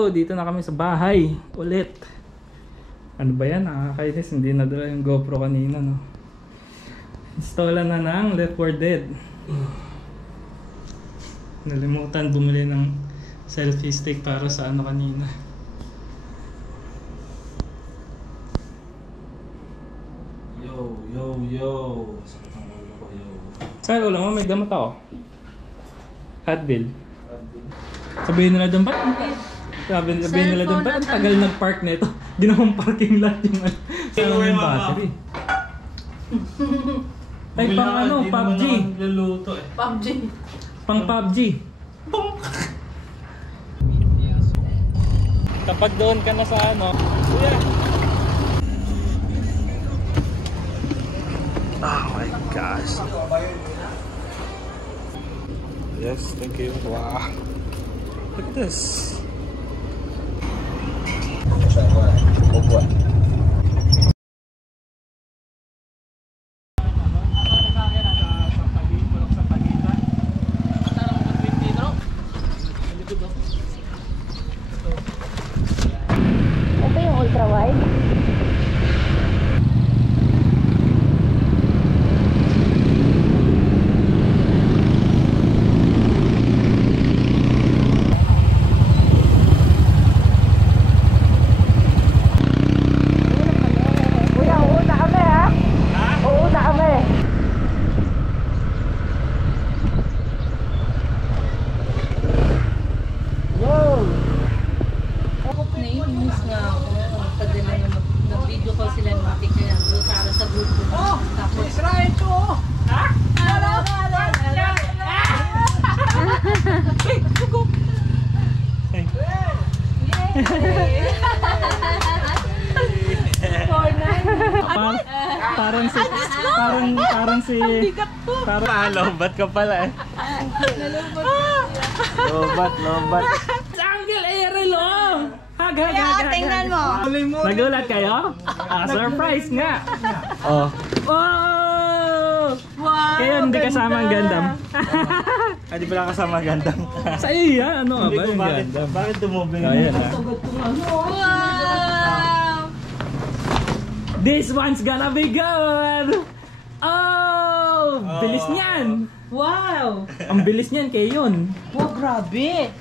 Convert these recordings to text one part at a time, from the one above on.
Hello! Dito na kami sa bahay. Ulit. Ano ba yan? Nakakainis. Hindi nadala yung GoPro kanina, no? Installan na ng Left 4 Dead. Nalimutan bumili ng selfie stick para sa ano kanina. Yo. Saan ulo mo? May gamot ako. Advil. Sabihin nila doon ba? Sabihin nila doon ba? Ang tagal nag-park nito. Ginawang parking lot yung yung battery. Ay, pang ano? PUBG. PUBG. Pang PUBG. Kapag doon ka na sa ano, kuya. Oh my gosh. Yes, thank you. Wow. Look at this. Ito yung ultra wide. Naiinis nga ako. Padala ng video call sila ng matik na para sa grupo. Tapos Israel to! Ha? Parang lobat ka pala eh. Lobat. Jungle Aerial oh! Hag. Tingnan mo! Nagulat kayo? Surprise nga! Oh! Wow! Kaya hindi kasama ang Gundam. Hindi pala kasama Gundam. Sa iyo yan? Ano nga ba yung Gundam? Bakit tumubing? Ayan ha. Wow! This one's gonna be good! Oh! Bilis niyan! Wow! Ang bilis niyan kay yun. Wow, grabe!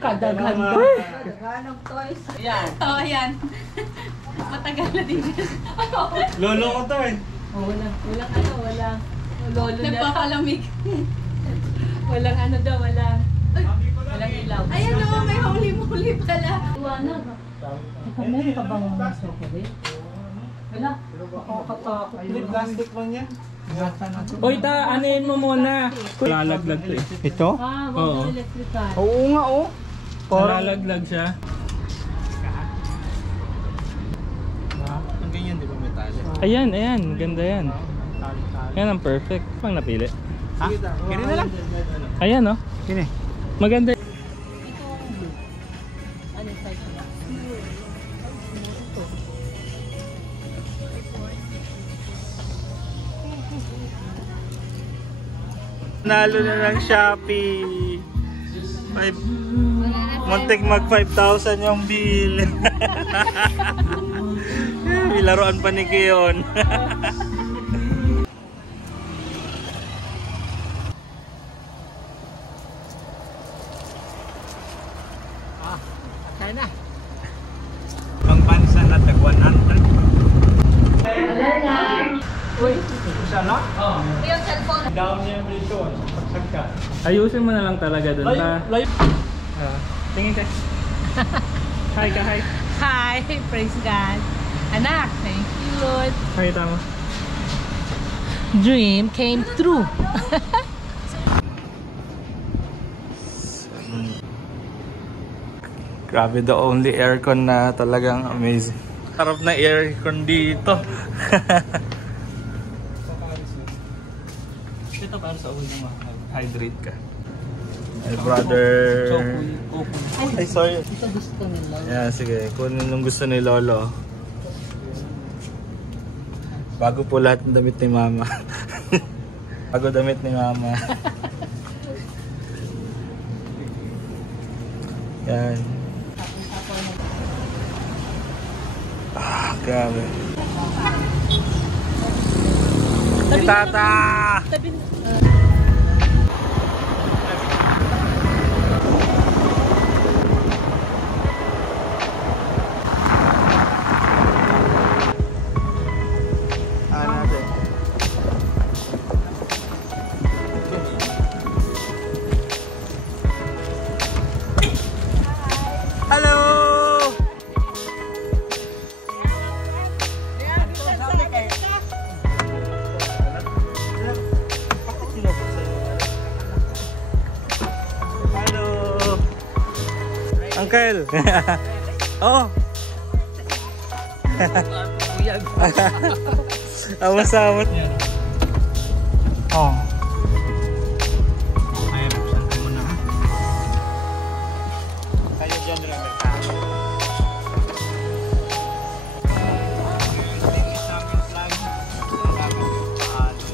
Kadaghan ng toys. Yan. Oo, yan. Matagal na din yan. Lolo ko to eh. Walang lolo na. Nagpapalamig. Walang ano daw, walang ilaw. Ayan o, may huli pala. Iwanan. Meron ka bang masokere? Wala. Nakakatakot. Plastic lang yan. Oy, anin mo muna. Lalaglag to eh. Ito? Oo. Electrical. Oo nga oh. Lalaglag siya. Ang ganyan di ba metal? Ayan. Ganda yan. Yan ang perfect. Pang napili. Ha? Kini na lang. Ayan oh. Kini. Maganda. Ano size niya? Nalo na ng Shopee. Muntik mag 5,000 yung bill. May laruan pa ni Keon. Kaya na. Pang bansa na tag 100. Uy, Isa lang? Oo. yung cellphone. Down niya yung presyo. Pagsag ka. Ayusin mo na lang talaga dun. Tingin ka. Hi. Hi, praise God. Anak, thank you Lord. Hi, tama. Dream came true. Grabe, the only aircon na talagang amazing. Sarap na aircon dito. Ito para sa ulo mo. Hydrate ka. My brother. Ay, sorry. Ito gusto nila. Yeah, sige. Kung anong gusto ni Lolo. Bago po lahat ng damit ni Mama. Bago damit ni Mama. Yan. Grabe. Si Tata! Uncle! Oh! Awas-awas. Oh. Ay, buksan ko muna. Tayo dyan rin, merkado. Tingis namin flag. Dapat yung paano.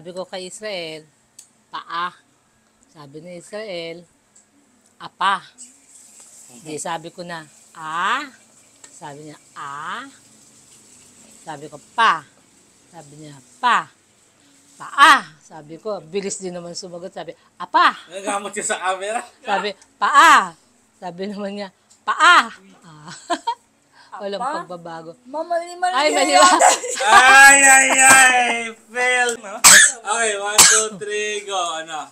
sabi ko kay Israel, paa. Sabi ni Israel, apa. Di sabi ko na, sabi niya, sabi ko, pa. Sabi niya, pa. Paa. Sabi ko, bilis din naman sumagot. Sabi, apa. Nagamot siya sa camera. Sabi, paa. Sabi naman niya, paa. Walang pagbabago. Mamali-mali Ay, mali yan. ba? Ay! Fail, no? Okay, 1, 2, 3, go. Ano?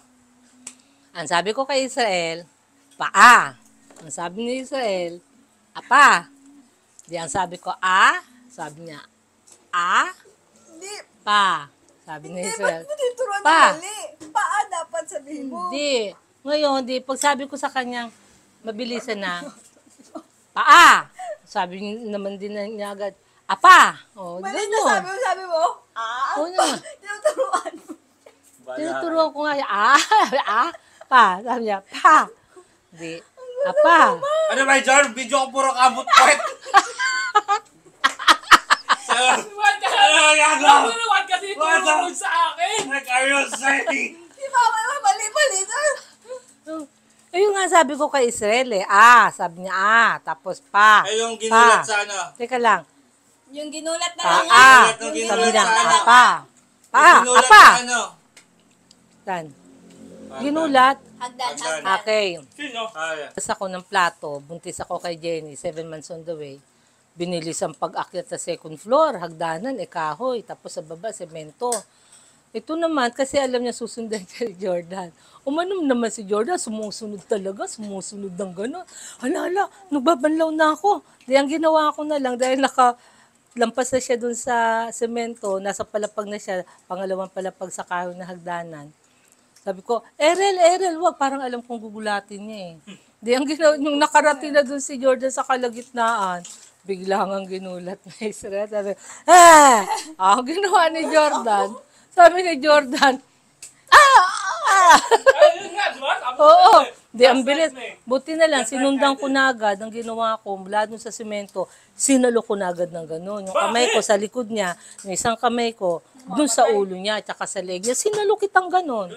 Ang sabi ko kay Israel, paa. Ang sabi ni Israel, apa. Di ang sabi ko, sabi niya, Hindi. pa. Sabi ni Hindi, Israel, ba't mo tinuturuan Pa. na mali? Paa dapat sabihin mo. hindi. Ngayon, pag sabi ko sa kanyang, mabilisan na, paa. Sabi naman din niya agad, apa. O, Mali na gano'n. sabi mo? Oo naman. Tinuturuan mo. Tinuturuan ko nga siya, pa. Sabi niya, pa. Hindi, apa. Ano ba, John? Video ko puro kabot point. Ano Huwag kasi tulungan sa akin! Like, are you saying? Di ba, mali-mali na. Ayun nga sabi ko kay Israel sabi niya tapos pa. Ay, yung ginulat sa ano? Teka lang, Yung ginulat na pa, lang yan. Yung sabi ginulat niya, sa ano? pa. Yung ginulat Apa. sa ano? Tan. Ginulat. Hagdan, Hagdan. hagdan. Okay. Sino? Tapos ako ng plato, buntis ako kay Jenny, 7 months on the way. Binilis ang pag-akyat sa second floor, hagdanan, kahoy, tapos sa baba, semento. Ito naman, kasi alam niya susundan kay Jordan. Umanom naman si Jordan, sumusunod talaga, sumusunod ng gano'n. Hala, nagbabanlaw na ako. Di ang ginawa ko na lang, dahil lampas na siya dun sa semento, nasa palapag na siya, pangalawang palapag sa kahoy na hagdanan. Sabi ko, Erel, wag, parang alam kong gugulatin niya eh. Di ang ginawa, yung nakarating na dun si Jordan sa kalagitnaan, biglang ang ginulat na Israel. Sabi, ang ginawa ni Jordan, sabi ni Jordan, Ayun nga, di ba? Sabi ko oo, sa'yo eh. di ang bilis. Buti na lang, sinundan ko na agad ang ginawa ko mula dun sa semento, sinalo ko na agad ng gano'n. Yung kamay ko sa likod niya, yung isang kamay ko, dun sa ulo niya, tsaka sa leg niya, sinalo kitang gano'n.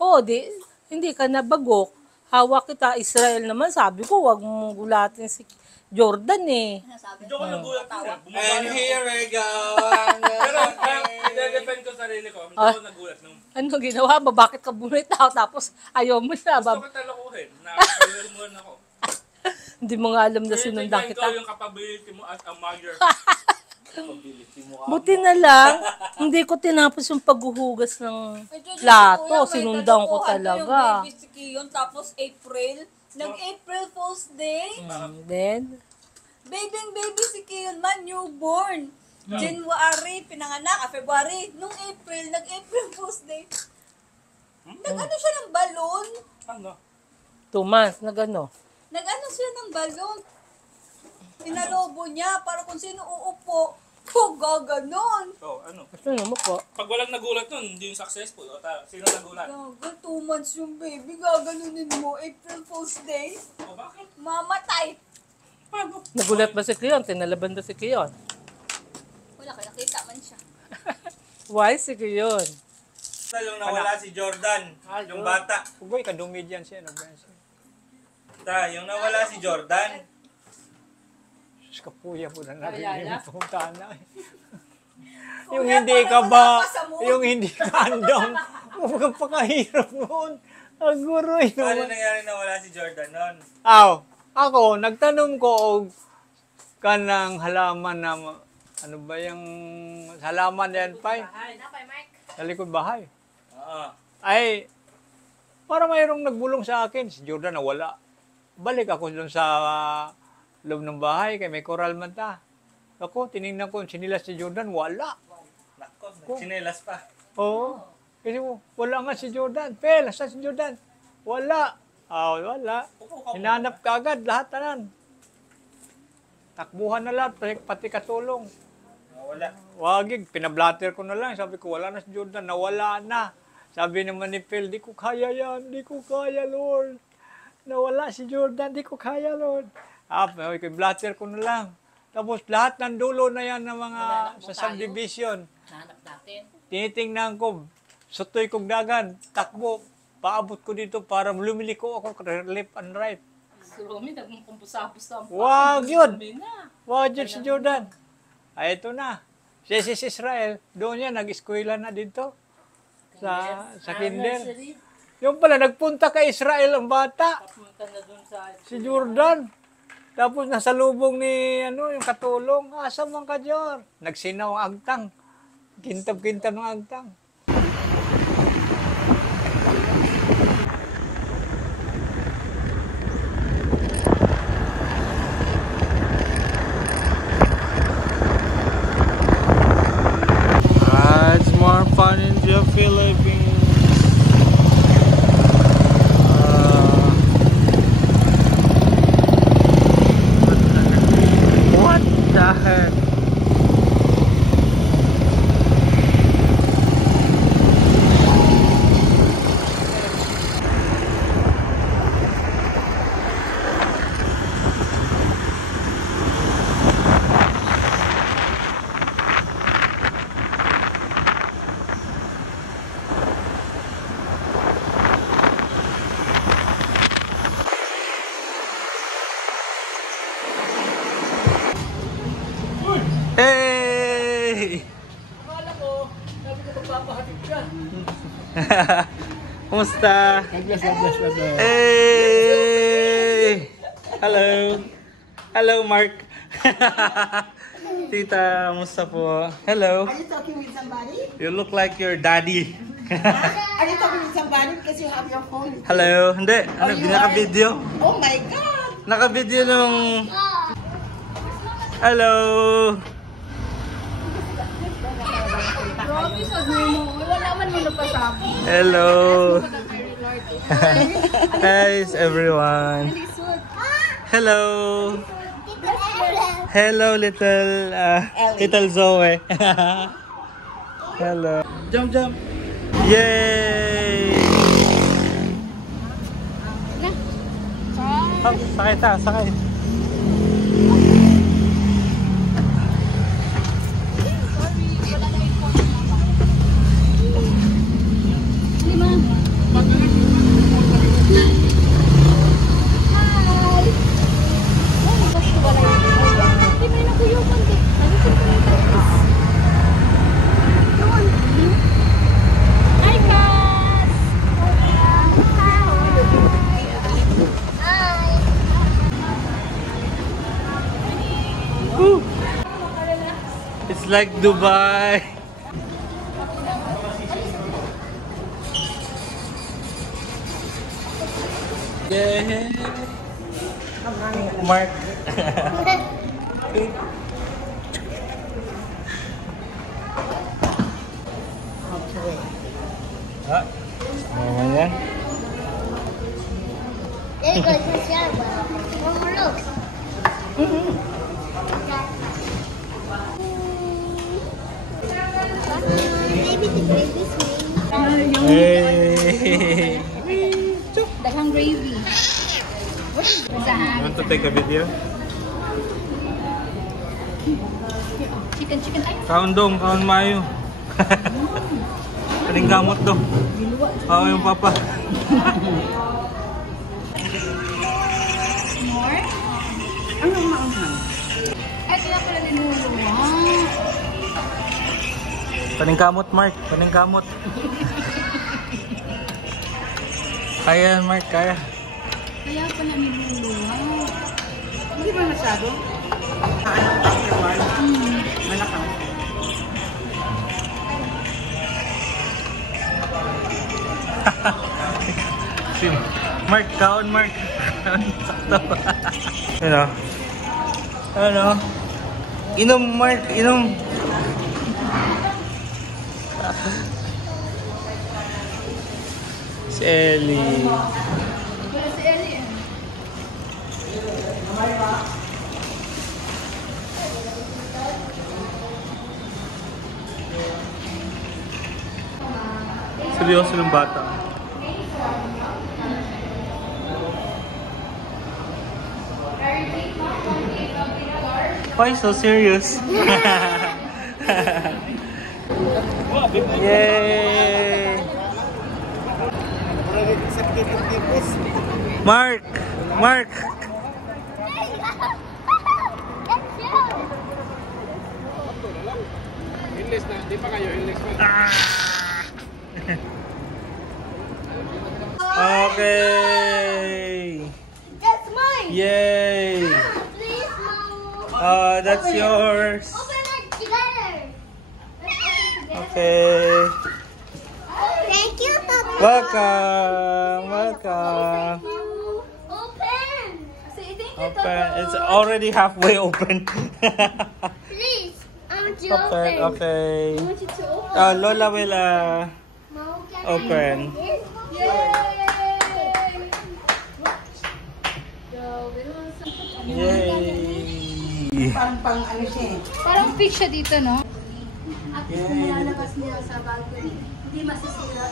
Oo, hindi ka nabagok. Hawak kita, Israel naman, sabi ko, wag mong gulatin si Jordan eh. Hindi ako nagulat yun eh. Bumaba And lang here ako. we go. Pero, i-defend ko sarili ko. Hindi ako nagulat nung Ano ginawa mo? Bakit ka bumitaw? Tapos ayaw mo na. gusto ko talakuhin. Nakakalimuan ako. Hindi mo nga alam na sinundan Tinitignan kita. ko yung capability mo as a mother. Buti na lang, hindi ko tinapos yung paghuhugas ng plato. Sinundan ko talaga. Yung baby si Kiyon, tapos April. Nag-April Fool's Day. Then, Baby si Kiyon man, newborn. January, pinanganak. February. Nung April, nag-April Fool's Day. Nag-ano siya ng balon? Ano? 2 months na gano. Nag-ano siya ng balon? Pinalobo niya para kung sino uupo. Kung gaganon. So, ano? Gusto mo po? Pag walang nagulat nun, hindi yung successful. O, sino nagulat? Gagal, 2 months yung baby. Gaganunin mo. April Fool's Day. O, bakit? Mamatay. Paano? Nagulat ba si Kiyon? Tinalaban ba si Kiyon? Wala ka, nakita man siya. Why si Kiyon? Yung nawala si Jordan, yung bata. Ugoy, kadumid yan siya. Yung nawala si Jordan. Kapuya po na natin Ayala. yung pumuntahan na. Yung hindi ka ba, yung hindi ka andam, huwag pakahirap noon. Aguroy Paano naman. nangyari nawala si Jordan nun? Ako, nagtanong ko og kanang halaman na, ano ba yung halaman yan pa? Sa likod bahay. Oo. Ay, para mayroong nagbulong sa akin, si Jordan nawala. Balik ako doon sa loob ng bahay, kay may koral man ta. Ako, tinignan ko, sinilas si Jordan, wala. Nako, sinelas pa. Oo. Kasi wala nga si Jordan. Pel, saan si Jordan? Wala. Wala. Hinanap ka agad, lahat tanan. Takbuhan na lahat, pati katulong. Nawala. Wagig, pinablatter ko na lang. Sabi ko, wala na si Jordan, nawala na. Sabi naman ni Phil, di ko kaya yan, di ko kaya, Lord. Nawala si Jordan, di ko kaya, Lord. Blatter ko na lang. Tapos lahat ng dulo na yan ng mga sa subdivision. Hanap natin. Tinitingnan ko, Sutoy kong dagan, takbo, paabot ko dito para lumiliko ako left and right. Si Romy, nagmumpusapos na ang Wag yun! Romy na. Wag yun si Jordan. Ay, ito na. Si Israel, doon yan, nag-eskwela na dito. Sa kinder. Nursery. Yung pala, nagpunta kay Israel ang bata. Papunta na dun sa... Si Jordan. Tapos nasa lubong ni yung katulong. Asa man ka, Jor? Nagsinaw ang agtang. Kintab-kintab ng agtang. It's more fun in the Philippines. What the heck? Hey! Akala ko, sabi ko magpapahatid ka. Kumusta? Hey! Hello! Hello, Mark! Tita, kumusta po? Hello! Are you talking with somebody? You look like your daddy. Are you talking with somebody because you have your phone? Hello? Hindi. Ano, you naka-video? Oh my God! Naka-video nung... Hello! Hello! Hi, everyone! Hello! Hello, little Zoe! Hello! Jump, jump! Yay! Oh, sakay ta, sakay! It's like Dubai. Yeah. Mark. Ah, ano yan? There you go, it's the other one. One more look. Maybe the baby's name. Hey. Daghang gravy. You want to take a video? Chicken, ay. Kaon dong, kaon mayo. Kaning gamot dong. Oo, yung papa. More? Ano maunang? Ay, kaya pala ninuluwa. Kaning kamot, Mark. Kaning kamot. Kaya, Mark, kaya. Kaya pala ninuluwa. Hindi ba masyado? Malakaw. Mark, kaon, Mark. Sakto. Ano? Ano? Inom, Mark. Inom. Si Ellie. Si Ellie. Seryoso ng bata. Why so serious? Yay! Mark! Mark! Okay! That's mine! Yay! Please, no! That's yours. Open it together! Okay. Thank you, Papa! Welcome! Welcome! Open! Say thank you, Open. It's already halfway open. Please! I want you Open. Okay. I want you to open. Lola will Mom, can open. Yay! Pang ano siya eh. Parang fish siya dito, no? At kung malalabas niya sa balcony, hindi masisira.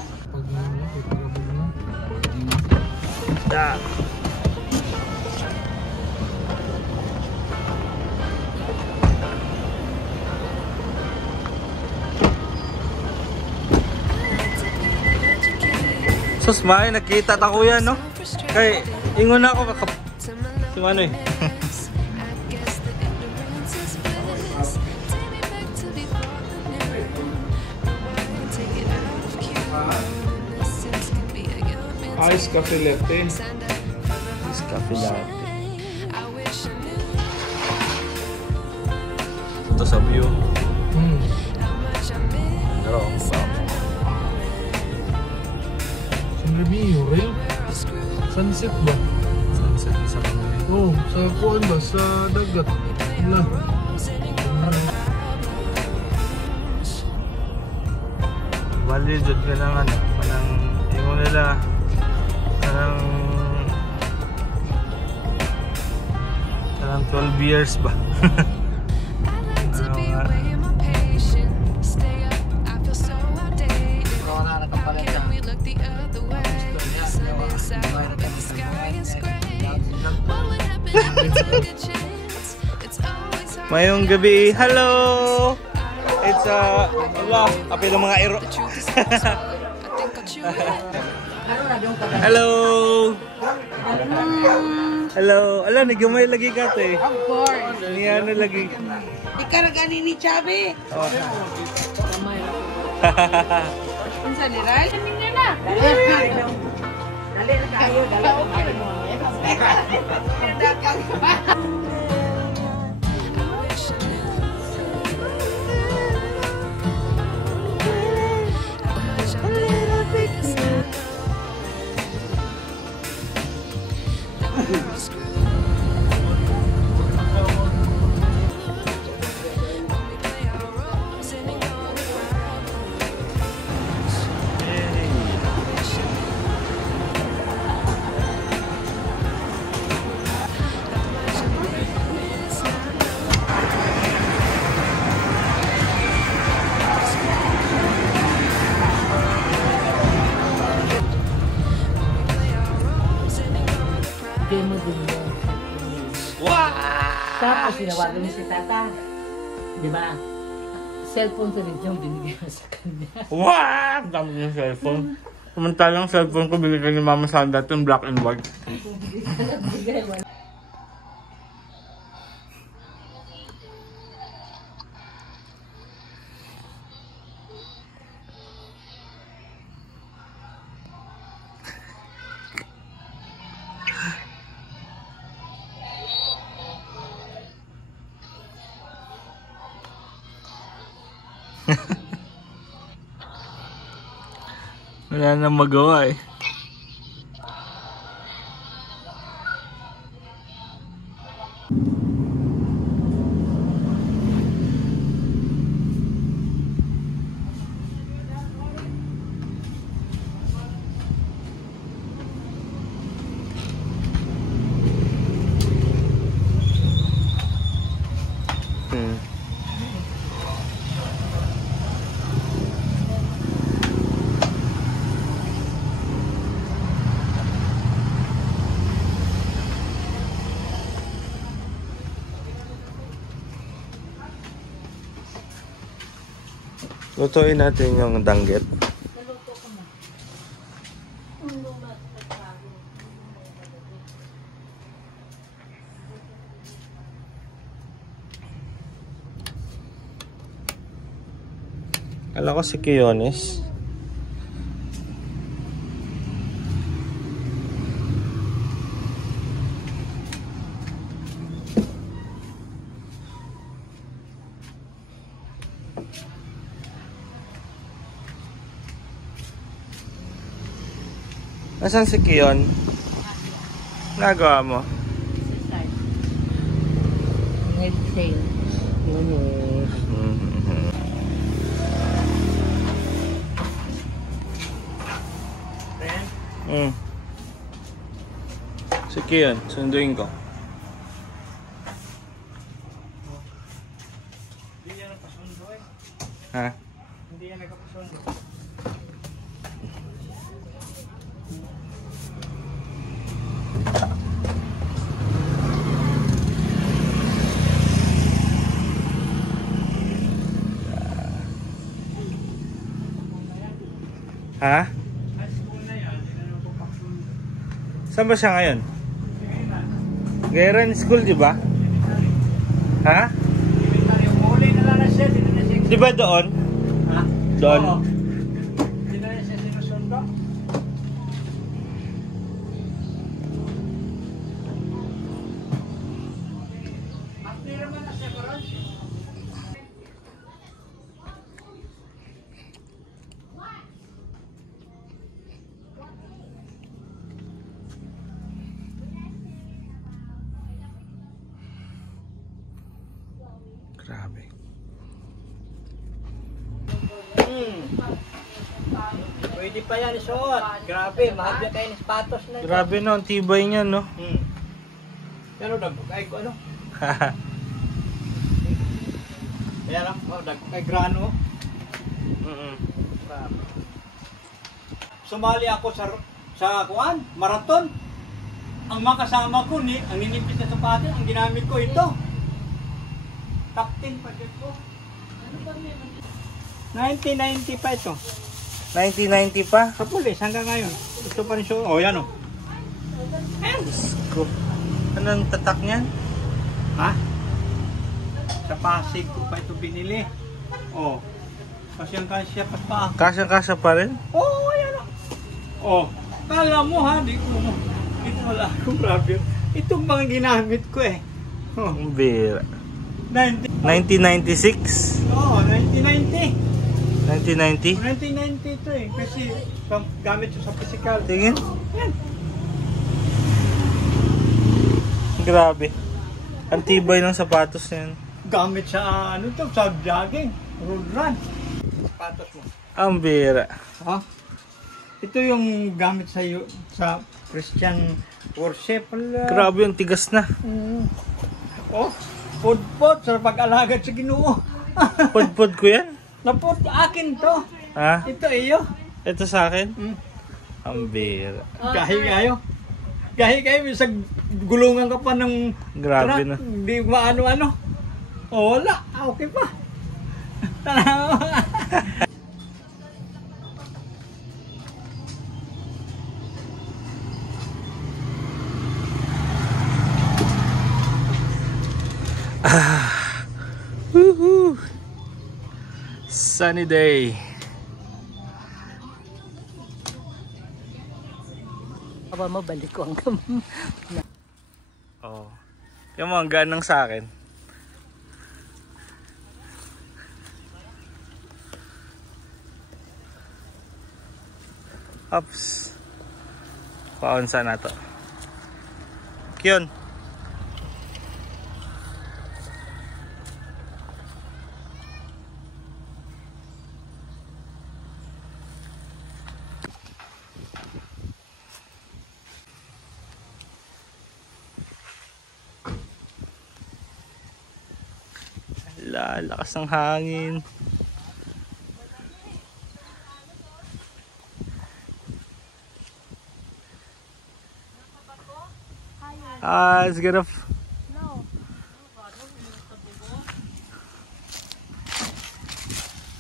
Da. Sus, may nakita ta kuya, no? Kay ingon na ako si Mano eh. Ice coffee latte. Ice coffee latte. Ito sa view. Pero, Review, real? Sunset ba? sunset sa kanila. Oo, sa kuwan ba? Sa dagat. Wala. Bali, dyan ka lang ano. Parang, yung nila, parang 12 years ba? Mayong gabi. Hello! It's Allah, apil ang mga ero. Hello! Hello! Ala, nagumay lagi ka to eh. Of course. Niya ano lagi. Di ka nagani ni Chabi. Oh. Kung sa liral? Tingnan na. Dali na kayo. Demo din yun. Wow! Tapos sinawagan niya si Tata. Di ba? Cellphone ko rin yung binigyan sa kanya. Wow! Dami yung cellphone. Samantalang cellphone ko binigyan ni Mama Sandra yung black and white. Wala nang magawa eh. Lutuin natin yung danggit. Naluto ko na. Kala ko si Quiones. Nasaan si Kion? Nagawa mo? Exhale. Si Kion, sunduin ko. Hindi yan napasundo eh. Ha? Hindi yan nagpasundo. Ha? Saan ba siya ngayon? Gairan School, di ba? Ha? Uli na lang na siya, hindi na siya. Di ba doon? Ha? Doon? Oo. Hindi na siya sinusundo. Hindi naman na siya karon. Grabe. Pwede pa yan isuot. Grabe, mahal niya kayo ng sapatos na ito. Grabe no, ang tibay niya no. Pero dagkay ko ano? Kaya lang, dagkay grano. Sumali ako sa kuan, marathon. Ang mga kasama ko ni ang ninipis na sapatos, ang ginamit ko ito. Top 10 pa dyan ko. 1990 pa ito. 1990 pa? Sa pulis hanggang ngayon. Ito pa rin siya. Oh, yan oh. Anong tatak niyan? Ha? Sa Pasig ko pa ito binili. Oh. Kasyang-kasya pa pa. Kasya-kasya pa rin? Oh, yan oh. Oh. Kala mo ha, di ko mo. Ito wala akong problem. Itong mga ginamit ko eh. Oh. Ang bira. 1996? 1996? Oo, 1990. 1990? 1990 ito eh. Kasi gamit siya sa physical. Tingin? Yan. Grabe. Ang tibay ng sapatos niyan. Gamit sa ano to, sa jogging. Road run. Sapatos mo. Ang bira. Ha? Ito yung gamit sa Christian worship. Grabe, ang tigas na. Oh, pudpod sa pag-alagad sa Ginoo. Pudpod ko yan? Napod akin to. Ha? Ito iyo. Ito sa akin? Ang bira. Gahi kayo. Gahi kayo, sa gulungan ka pa ng Grabe truck. na. Hindi maano-ano. Oh, wala. Okay pa. Woohoo! Sunny day. Aba, mabalik ko ang gamit. Oh. Yung mga ganang sa akin. Ups. Paunsa na to. Kiyon. Lakas ng hangin. It's gonna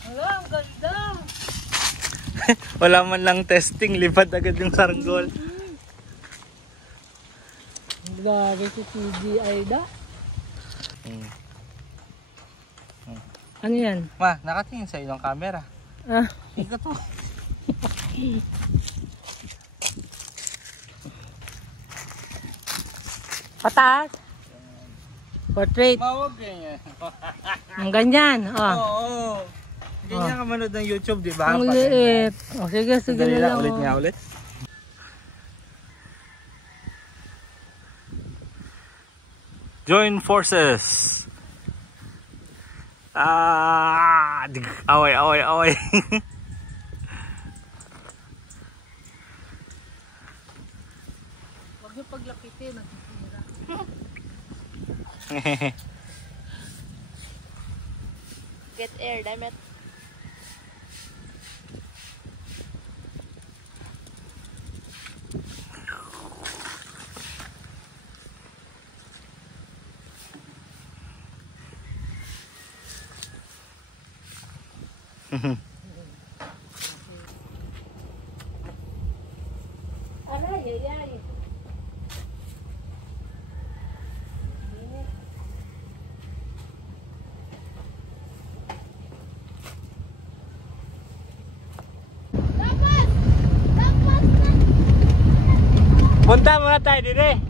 Hala, ang ganda. wala man lang testing, lipad agad yung saranggola. Grabe si CGI da. Ano yan? Ma, nakatingin sa ilong camera. Ah. Ika to. Patas. Portrait. Mawag ganyan. Ang ganyan. Oh. Oo. Ganyan ka manood ng YouTube, di ba? Ang liit. O, sige, sige Dali na lang. lang, ulit oh. nga ulit. Join forces. Away, away, away. Huwag niyo paglapitin. Nagsisira. Get air, damn it. Aray, ay, ay. Punta muna tayo dire.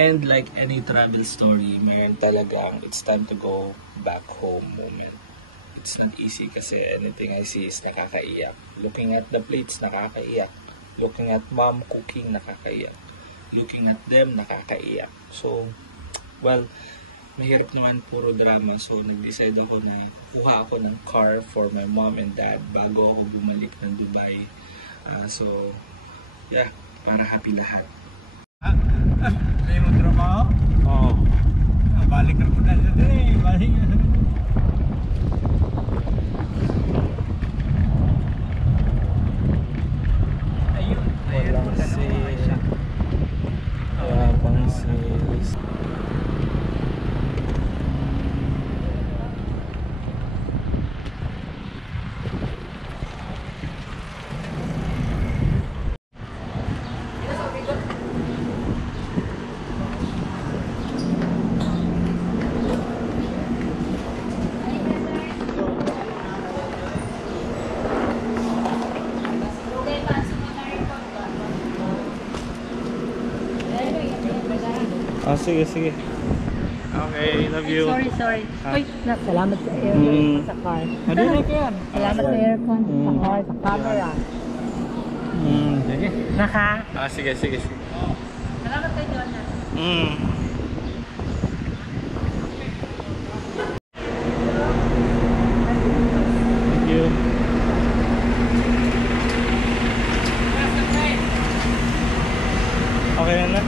And like any travel story, mayroon talagang it's time to go back home moment. It's not easy kasi anything I see is nakakaiyak. Looking at the plates, nakakaiyak. Looking at mom cooking, nakakaiyak. Looking at them, nakakaiyak. So, well, mahirap naman puro drama. So, nag-decide ako na kuha ako ng car for my mom and dad bago ako bumalik ng Dubai. So, yeah, para happy lahat. Hindi mo trabaho? Oo. Balik na po na dire. Balik na. Ayun. Walang sales. Wala pang sales. Sige, sige. Okay, love you. Sorry. Uy, salamat sa aircon sa car. Madali ka yan. Salamat sa aircon sa car, sa camera. Sige. Naka. Sige. Salamat kay Jonas. Thank you. Okay na?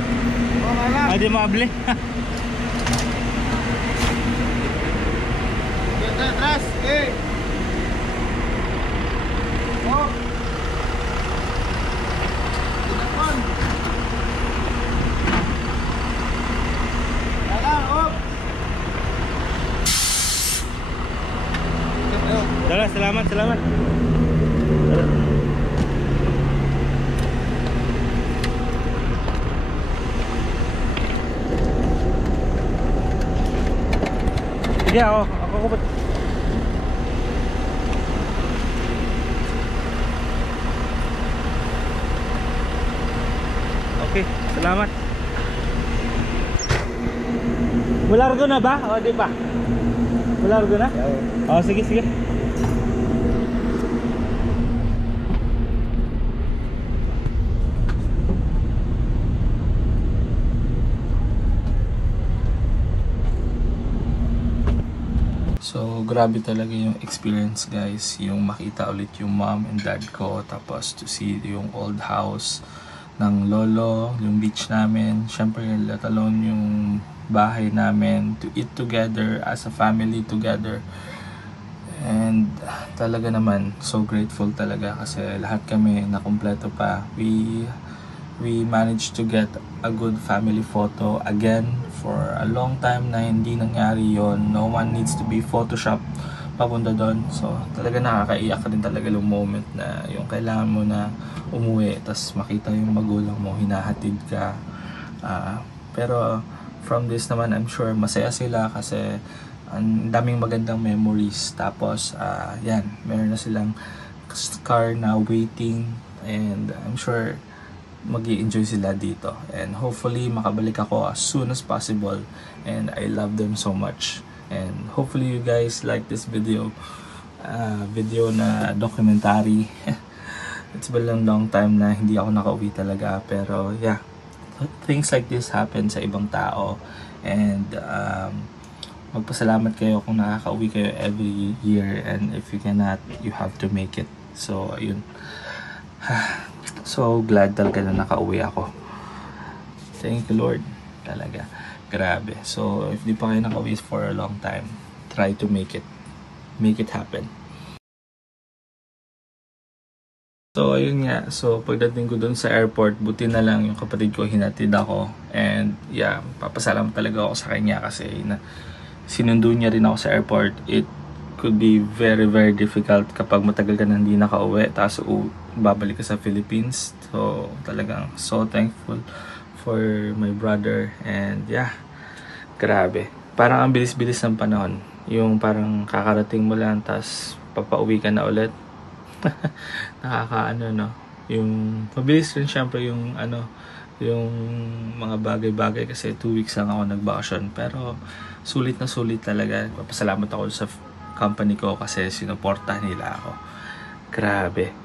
Hindi mabili. Atrás, Oh. Tinapon. Dalang, Salamat. Sige, ako ba? Okay, salamat. Bulargo na ba? O, di pa? Bulargo na? Oo. Sige. So, grabe talaga yung experience, guys. Yung makita ulit yung mom and dad ko. Tapos, to see yung old house ng lolo, yung beach namin. Siyempre, let alone yung bahay namin. To eat together as a family together. And talaga naman, so grateful talaga kasi lahat kami nakumpleto pa. We managed to get a good family photo again. For a long time na hindi nangyari yon. No one needs to be photoshopped papunta doon. So talaga nakakaiyak ka din talaga yung moment na yung kailangan mo na umuwi tapos makita yung magulang mo, hinahatid ka. Pero from this naman, I'm sure masaya sila kasi ang daming magandang memories. Tapos yan, meron na silang car na waiting and I'm sure mag-i-enjoy sila dito, and hopefully makabalik ako as soon as possible, and I love them so much, and hopefully you guys like this video na documentary. It's been a long time na hindi ako nakauwi talaga, pero yeah, things like this happen sa ibang tao, and magpasalamat kayo kung nakakauwi kayo every year, and if you cannot, you have to make it. So ayun. So glad talaga na nakauwi ako. Thank you, Lord. Talaga. Grabe. So if di pa kayo nakauwi for a long time, try to make it. Make it happen. So ayun nga. So pagdating ko dun sa airport, buti na lang yung kapatid ko hinatid ako. And yeah, papasalamat talaga ako sa kanya kasi sinundo niya rin ako sa airport. It could be very difficult kapag matagal ka na hindi nakauwi tapos babalik ka sa Philippines. So talagang so thankful for my brother, and yeah, grabe, parang ang bilis-bilis ng panahon, yung parang kakarating mo lang tapos papauwi ka na ulit. Nakakaano, no, yung mabilis rin syempre yung yung mga bagay-bagay kasi 2 weeks lang ako nagbakasyon, pero sulit na sulit talaga. Papasalamat ako sa company ko kasi sinuportahan nila ako. Grabe.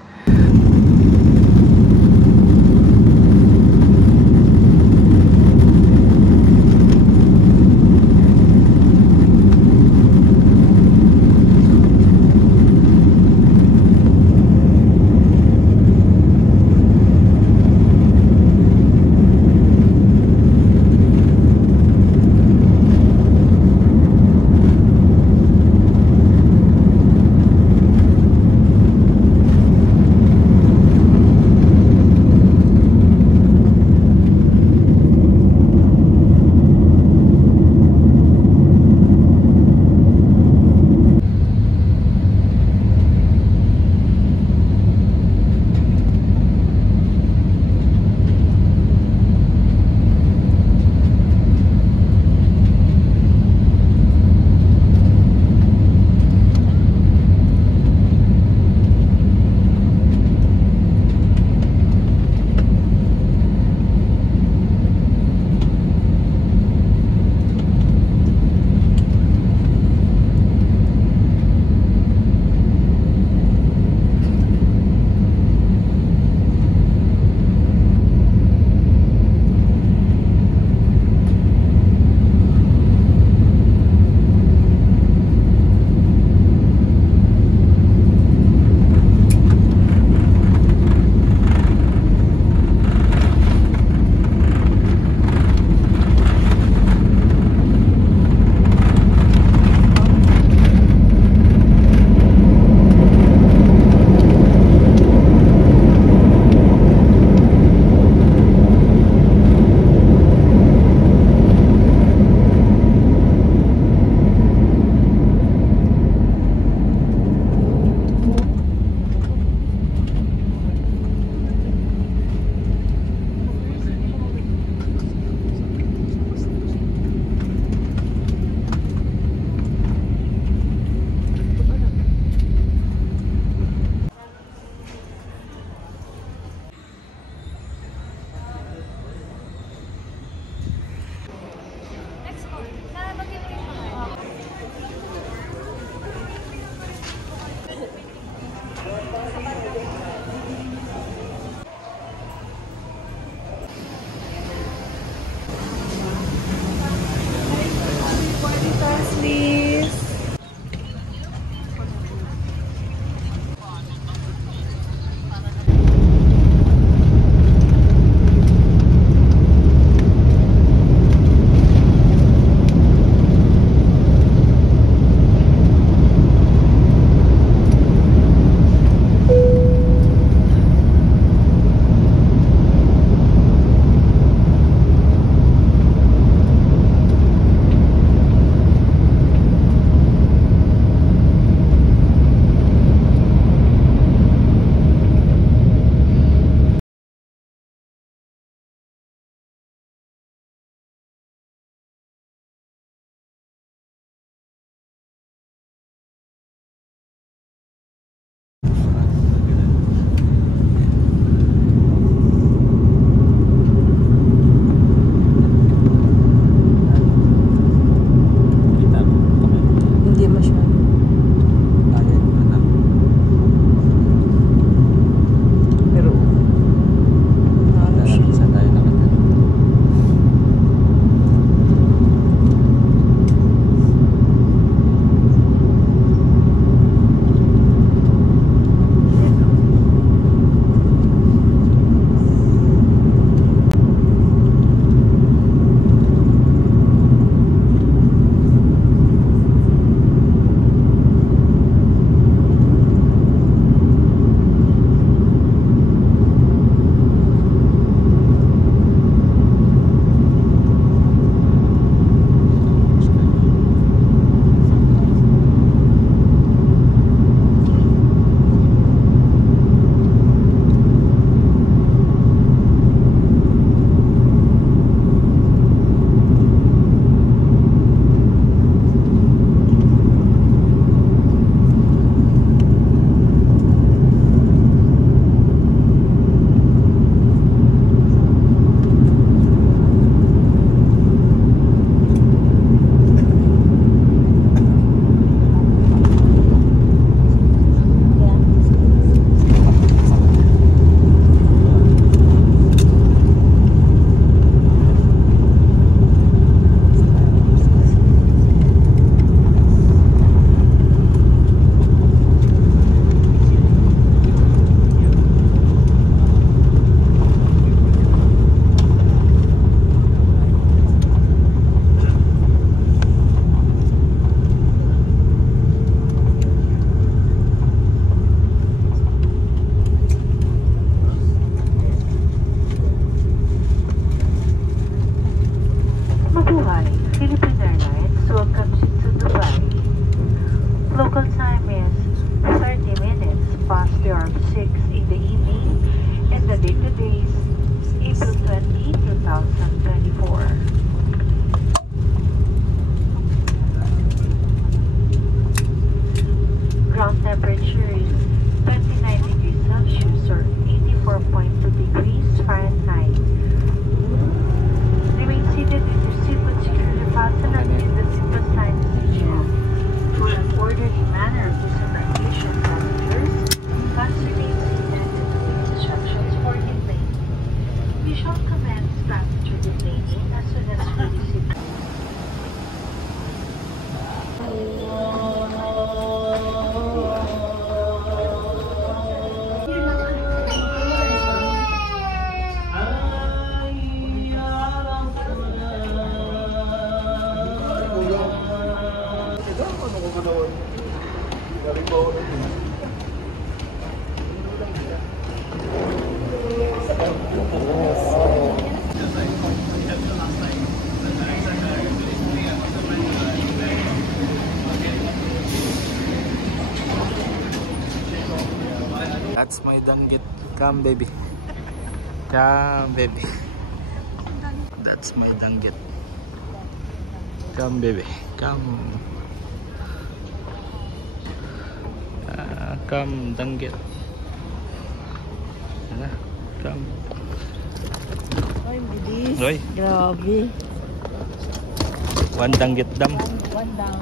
Local time is 30 minutes past the hour of 6 in the evening, and the date today is April 20, 2024. Ground temperature is 29 degrees Celsius or 84.2 degrees Fahrenheit. Remain seated with your seatbelt securely fastened until the seatbelt sign is removed. For an orderly manner of disembarkation, passengers must remain seated to wait instructions for deplaning. We shall commence passenger deplaning as soon as we receive. That's my danggit. Come baby. Come baby. That's my danggit. Come baby. Come. Come danggit. Ano? Come. Ay, bilis. Hoy. Grabe. One danggit dam. One down.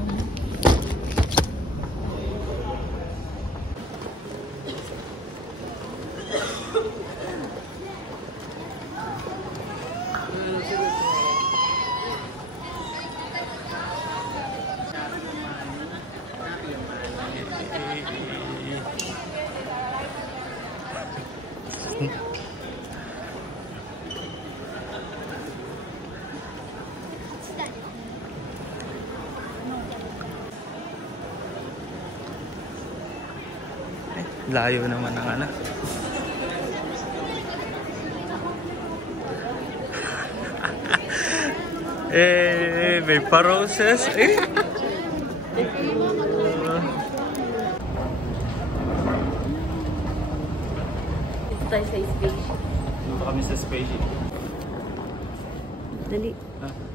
Layo naman ang ano. May pa-roses. Dito tayo sa spaceship. Dito kami sa spaceship. Dali. Ah.